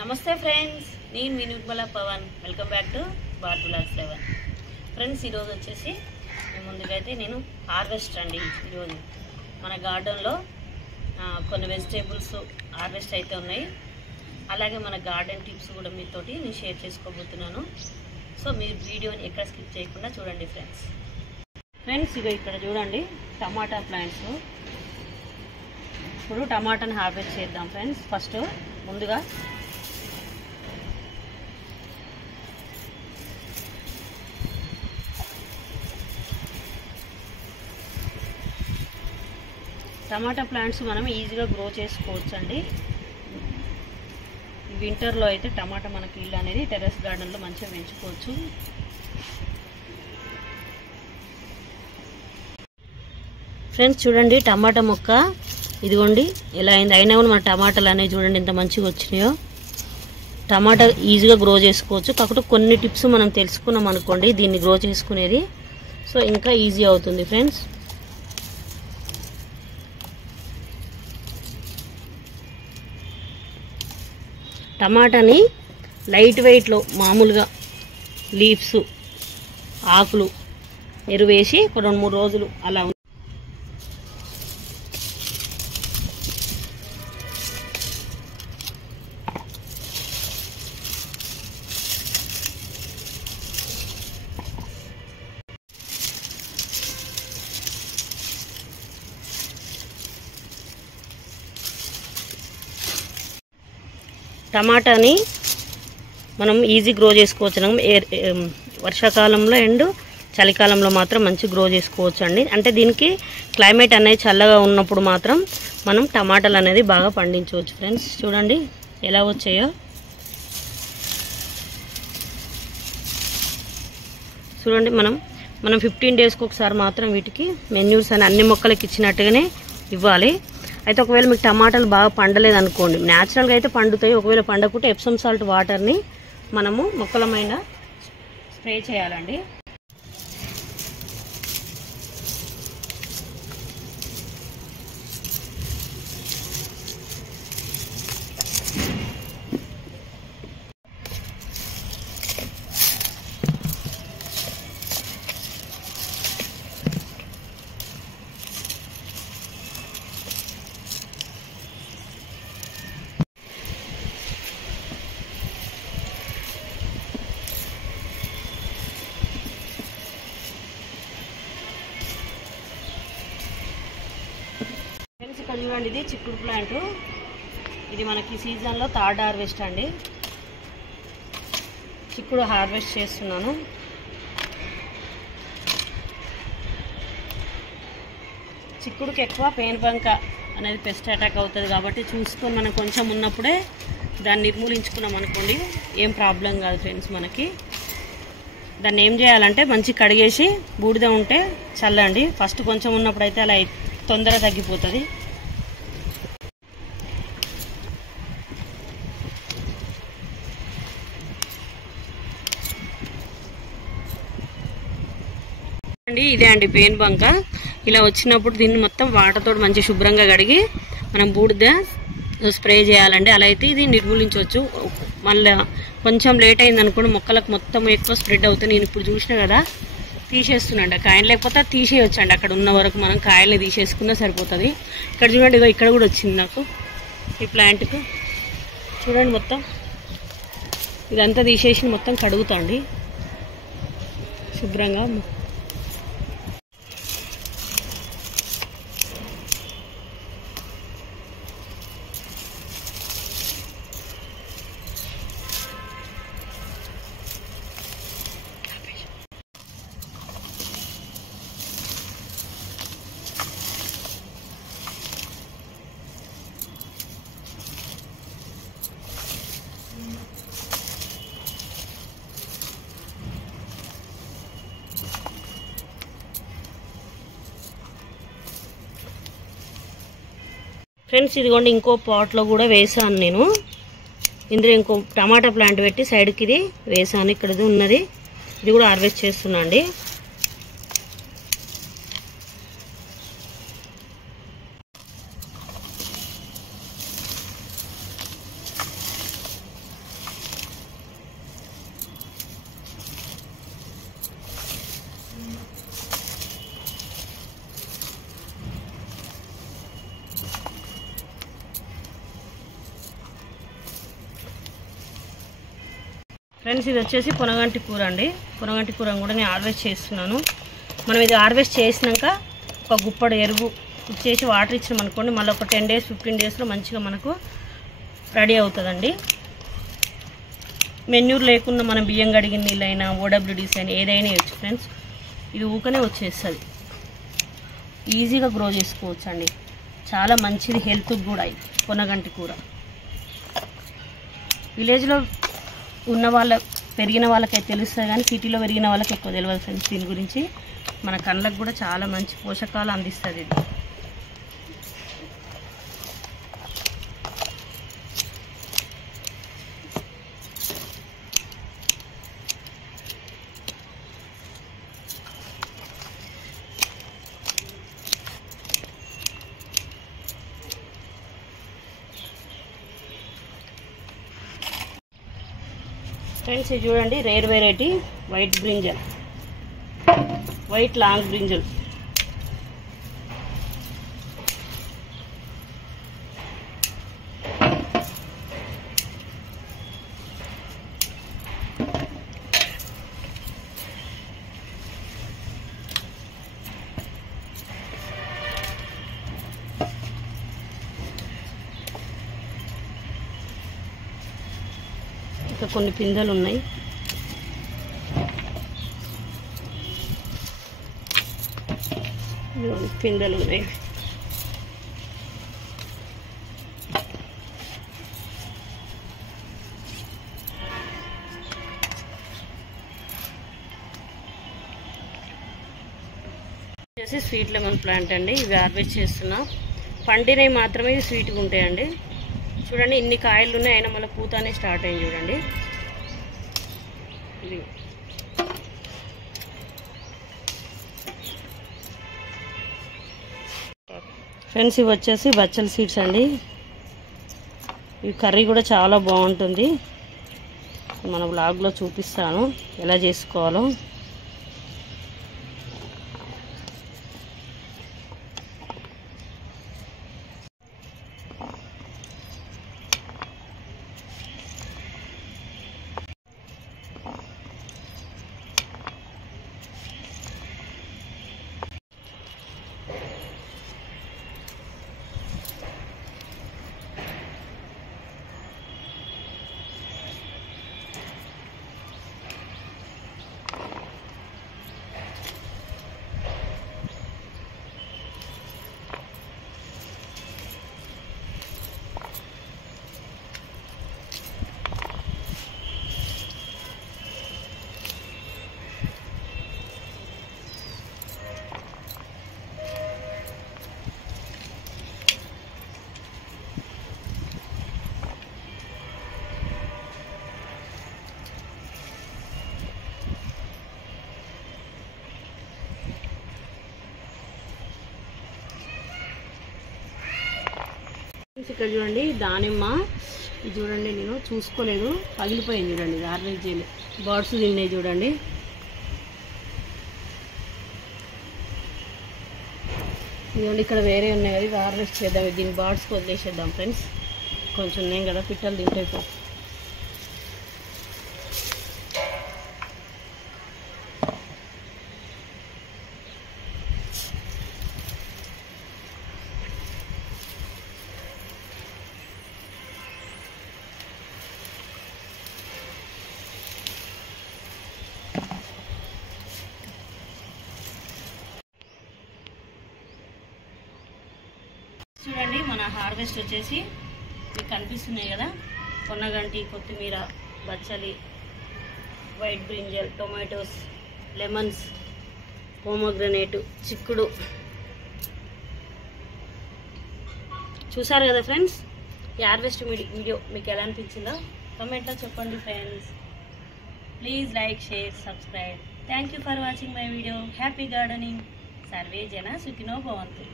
నమస్తే ఫ్రెండ్స్, నేను మీ Nirmala Pavan. Welcome back to Bharat vlogs 11. Friends, ఈరోజు వచ్చేసి మేము ముందుకైతే నేను హార్వెస్ట్ అండి. ఈరోజు మన గార్డెన్లో కొన్ని వెజిటేబుల్స్ హార్వెస్ట్ అయితే ఉన్నాయి. అలాగే మన గార్డెన్ టిప్స్ కూడా మీతోటి నేను షేర్ చేసుకోబోతున్నాను. సో మీరు వీడియోని ఎక్కడ స్కిప్ చేయకుండా చూడండి ఫ్రెండ్స్. ఇక ఇక్కడ చూడండి టమాటా ప్లాంట్స్. ఇప్పుడు టమాటాని హార్వెస్ట్ చేద్దాం ఫ్రెండ్స్. ఫస్ట్ ముందుగా టమాటా ప్లాంట్స్ మనం ఈజీగా గ్రో చేసుకోవచ్చు అండి. వింటర్లో అయితే టమాటా మనకి ఇల్లు అనేది టెర్రస్ గార్డెన్లో మంచిగా పెంచుకోవచ్చు. ఫ్రెండ్స్ చూడండి టమాటా మొక్క ఇదిగోండి ఎలా అయింది. అయినా కూడా మన టమాటాలు అనేవి చూడండి ఎంత మంచిగా వచ్చినాయో. టమాటా ఈజీగా గ్రో చేసుకోవచ్చు. కాకపోతే కొన్ని టిప్స్ మనం తెలుసుకున్నాం అనుకోండి దీన్ని గ్రో చేసుకునేది, సో ఇంకా ఈజీ అవుతుంది ఫ్రెండ్స్. టమాటాని లైట్ వెయిట్లో మామూలుగా లీవ్స్ ఆకులు ఎరువేసి ఒక 2-3 రోజులు అలా టమాటాని మనం ఈజీ గ్రో చేసుకోవచ్చు. వర్షాకాలంలో అండ్ చలికాలంలో మాత్రం మంచి గ్రో చేసుకోవచ్చు అండి. అంటే దీనికి క్లైమేట్ అనేది చల్లగా ఉన్నప్పుడు మాత్రం మనం టమాటాలు అనేది బాగా పండించవచ్చు ఫ్రెండ్స్. చూడండి ఎలా వచ్చాయో. చూడండి మనం 15 డేస్కి ఒకసారి మాత్రం వీటికి మెన్యూర్స్ అని అన్ని మొక్కలకి ఇచ్చినట్టుగానే ఇవ్వాలి. అయితే ఒకవేళ మీకు టమాటాలు బాగా పండలేదు అనుకోండి, న్యాచురల్గా అయితే పండుతాయి. ఒకవేళ పండకుంటే ఎప్సమ్ సాల్ట్ వాటర్ని మనము మొక్కల మీద స్ప్రే చేయాలండి. ఇక్కడ చూడండి ఇది చిక్కుడు ప్లాంట్. ఇది మనకి సీజన్లో థర్డ్ హార్వెస్ట్ అండి. చిక్కుడు హార్వెస్ట్ చేస్తున్నాను. చిక్కుడుకి ఎక్కువ పేను బంక అనేది పెస్ట్ అటాక్ అవుతుంది కాబట్టి చూసుకొని మనం కొంచెం ఉన్నప్పుడే దాన్ని నిర్మూలించుకున్నాం అనుకోండి ఏం ప్రాబ్లం కాదు ఫ్రెండ్స్. మనకి దాన్ని ఏం చేయాలంటే మంచి కడిగేసి బూడిద ఉంటే చల్లండి. ఫస్ట్ కొంచెం ఉన్నప్పుడు అయితే అలా తొందరగా తగ్గిపోతుంది. ఇదే అండి పెయిన్ బంక. ఇలా వచ్చినప్పుడు దీన్ని మొత్తం వాటర్తో మంచి శుభ్రంగా కడిగి మనం బూడిద స్ప్రే చేయాలండి. అలా అయితే ఇది నిర్మూలించవచ్చు. మళ్ళీ కొంచెం లేట్ అయింది అనుకోండి మొక్కలకు మొత్తం ఎక్కువ స్ప్రెడ్ అవుతుంది. నేను ఇప్పుడు చూసిన కదా తీసేస్తున్నాండి కాయలు, లేకపోతే తీసేయొచ్చండి. అక్కడ ఉన్న వరకు మనం కాయల్ని తీసేసుకున్నా సరిపోతుంది. ఇక్కడ చూడండి ఇగో ఇక్కడ కూడా వచ్చింది నాకు ఈ ప్లాంట్కు. చూడండి మొత్తం ఇదంతా తీసేసి మొత్తం కడుగుతాండి శుభ్రంగా. ఫ్రెండ్స్ ఇదిగోండి ఇంకో పాట్లో కూడా వేసాను నేను. ఇందులో ఇంకో టమాటా ప్లాంట్ పెట్టి సైడ్కి ఇది వేసాను. ఇక్కడ ఉన్నది ఇది కూడా హార్వెస్ట్ చేస్తున్నా అండి. ఫ్రెండ్స్ ఇది వచ్చేసి పొనగంటి కూర అండి. పొనగంటి కూర కూడా నేను హార్వెస్ట్ చేస్తున్నాను. మనం ఇది హార్వెస్ట్ చేసినాక ఒక గుప్పడు ఎరువు ఇచ్చేసి వాటర్ ఇచ్చినాం అనుకోండి, మళ్ళీ ఒక 10 days 15 daysలో మంచిగా మనకు రెడీ అవుతుందండి. మెన్యూర్ లేకుండా మనం బియ్యం కడిగిన నీళ్ళైనా ఓడబ్ల్యూడీస్ అయినా ఏదైనా వేయచ్చు ఫ్రెండ్స్. ఇది ఊకనే వచ్చేస్తుంది, ఈజీగా గ్రో చేసుకోవచ్చు అండి. చాలా మంచిది హెల్త్కి కూడా ఇది పొనగంటి కూర. విలేజ్లో ఉన్న పెరిగిన వాళ్ళకైతే తెలుస్తుంది, కానీ సిటీలో పెరిగిన వాళ్ళకి ఎక్కువ తెలియదు ఫ్రెండ్స్ దీని గురించి. మన కళ్ళకు కూడా చాలా మంచి పోషకాలు అందిస్తుంది ఇది. ఫ్రెండ్స్ ఇది చూడండి, rare variety white brinjal, white long brinjal. ఇంకా కొన్ని పిందెలు ఉన్నాయి. పిందెలు ఉన్నాయి. వచ్చేసి స్వీట్ లెమన్ ప్లాంట్ అండి. ఇవి హార్వెస్ట్ చేస్తున్నా. పండినవి మాత్రమే ఇవి స్వీట్గా ఉంటాయండి. చూడండి ఇన్ని కాయలు ఉన్నాయి, అయినా మళ్ళీ పూతనే స్టార్ట్ అయింది చూడండి. ఇది ఫ్రెండ్స్ ఇవి వచ్చేసి బచ్చల సీడ్స్ అండి. ఈ కర్రీ కూడా చాలా బాగుంటుంది. మన బ్లాగ్లో చూపిస్తాను ఎలా చేసుకోవాలో. ఇక్కడ చూడండి దానిమ్మ, ఇది చూడండి నేను చూసుకోలేదు, పగిలిపోయింది చూడండి. ఇది హార్వెస్ట్ చేయలేదు, బర్డ్స్ తిన్నాయి చూడండి. ఇదిగోండి ఇక్కడ వేరే ఉన్నాయి కదా, ఇది హార్వెస్ట్ చేద్దాం. దీన్ని బర్డ్స్కి వదిలేసేద్దాం ఫ్రెండ్స్. కొంచెం ఉన్నాయి కదా, పిట్టలు తింటాయి. చూడండి మన హార్వెస్ట్ వచ్చేసి మీకు కనిపిస్తున్నాయి కదా, పొన్నగంటి, కొత్తిమీర, బచ్చలి, white brinjal, tomatoes, lemons, pomegranate, చిక్కుడు. చూసారు కదా ఫ్రెండ్స్, ఈ హార్వెస్ట్ వీడియో మీకు ఎలా అనిపించిందో కామెంట్లో చెప్పండి friends. Please like, share, subscribe. Thank you for watching my video. Happy gardening. Survey జన సుఖినో భవంతు.